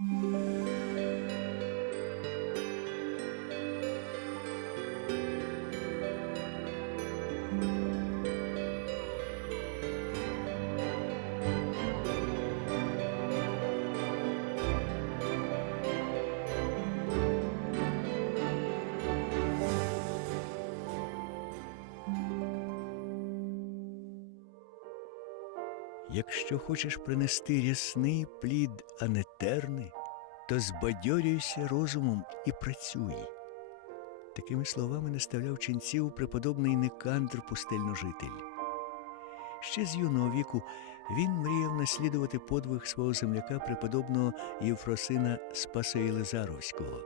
Música Якщо хочеш принести рясний плід, а не терни, то збадьорюйся розумом і працюй. Такими словами наставляв ченців преподобний Никандр пустельножитель. Ще з юного віку він мріяв наслідувати подвиг свого земляка преподобного Євфросина Спаса Єлизаровського.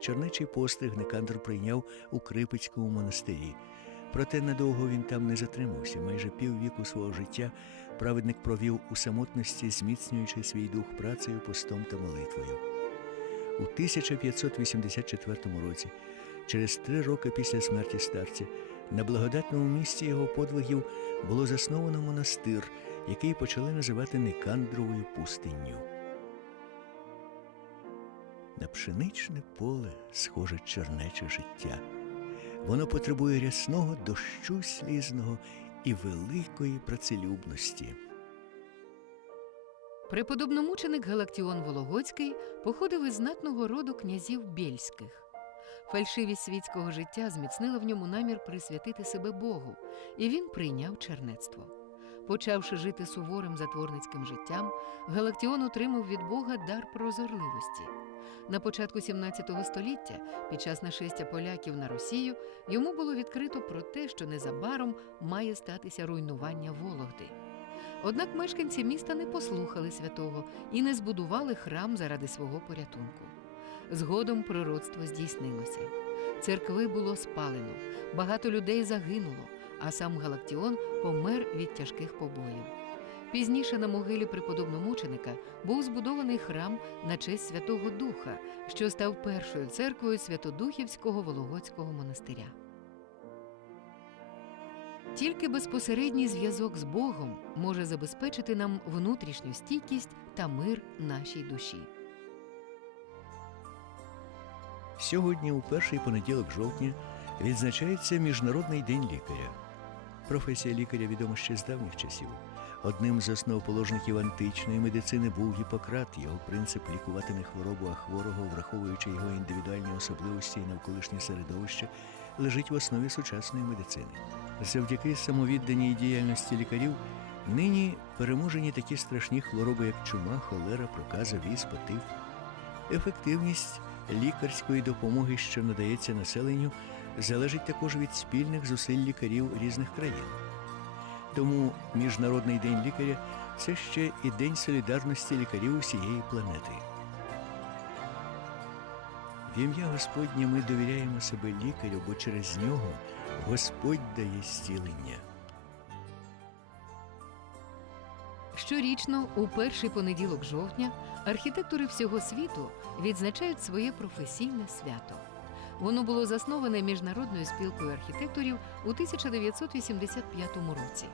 Чернечий постриг Никандр прийняв у Крипицькому монастирі. Проте надовго він там не затримався. Майже піввіку свого життя праведник провів у самотності, зміцнюючи свій дух працею, постом та молитвою. У 1584 році, через три роки після смерті старця, на благодатному місці його подвигів було засновано монастир, який почали називати Никандровою пустинню. На пшеничне поле схоже чернече життя. Воно потребує рясного дощу слізного і великої працелюбності. Преподобномученик Галактіон Вологодський походив із знатного роду князів бєльських. Фальшивість світського життя зміцнила в ньому намір присвятити себе Богу, і він прийняв чернецтво. Почавши жити суворим затворницьким життям, Галактіон отримав від Бога дар прозорливості. На початку 17 століття, під час нашестя поляків на Росію, йому було відкрито про те, що незабаром має статися руйнування Вологди. Однак мешканці міста не послухали святого і не збудували храм заради свого порятунку. Згодом пророцтво здійснилося. Церкви було спалено, багато людей загинуло, а сам Галактіон помер від тяжких побоїв. Пізніше на могилі преподобномученика був збудований храм на честь Святого Духа, що став першою церквою Святодухівського Вологодського монастиря. Тільки безпосередній зв'язок з Богом може забезпечити нам внутрішню стійкість та мир нашій душі. Сьогодні, у перший понеділок жовтня, відзначається Міжнародний день лікаря. Професія лікаря відома ще з давніх часів. Одним з основоположників античної медицини був Гіппократ. Його принцип лікувати не хворобу, а хворого, враховуючи його індивідуальні особливості і навколишнє середовище, лежить в основі сучасної медицини. Завдяки самовідданій діяльності лікарів нині переможені такі страшні хвороби, як чума, холера, проказа, віспа, тиф. Ефективність лікарської допомоги, що надається населенню, залежить також від спільних зусиль лікарів різних країн. Тому Міжнародний день лікаря це ще і день солідарності лікарів усієї планети. В ім'я Господнє ми довіряємо себе лікарю, бо через нього Господь дає зцілення. Щорічно, у перший понеділок жовтня, архітектори всього світу відзначають своє професійне свято. Воно було засноване міжнародною спілкою архітекторів у 1985 році.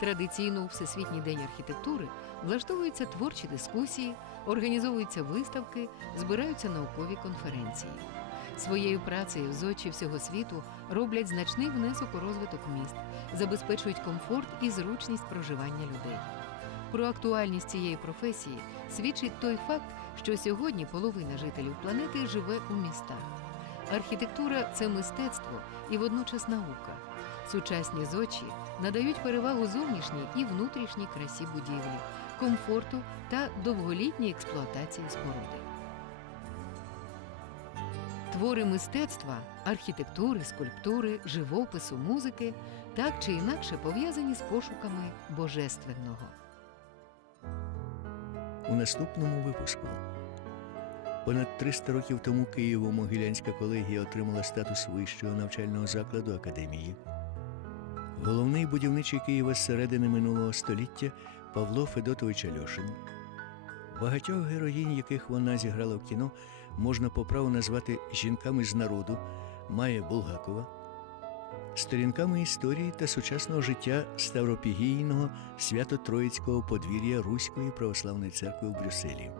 Традиційно у Всесвітній день архітектури влаштовуються творчі дискусії, організовуються виставки, збираються наукові конференції. Своєю працею зодчі всього світу роблять значний внесок у розвиток міст, забезпечують комфорт і зручність проживання людей. Про актуальність цієї професії свідчить той факт, що сьогодні половина жителів планети живе у містах. Архітектура це мистецтво і водночас наука. Сучасні зодчі надають перевагу зовнішній і внутрішній красі будівлі, комфорту та довголітній експлуатації споруди. Твори мистецтва, архітектури, скульптури, живопису, музики так чи інакше пов'язані з пошуками божественного. У наступному випуску. Понад 300 років тому Києво-Могилянська колегія отримала статус вищого навчального закладу академії. Головний будівничий Києва з середини минулого століття Павло Федотович Альошин. Багатьох героїнь, яких вона зіграла в кіно, можна по праву назвати жінками з народу Майя Булгакова, сторінками історії та сучасного життя Ставропігійного свято-троїцького подвір'я Руської православної церкви у Брюсселі.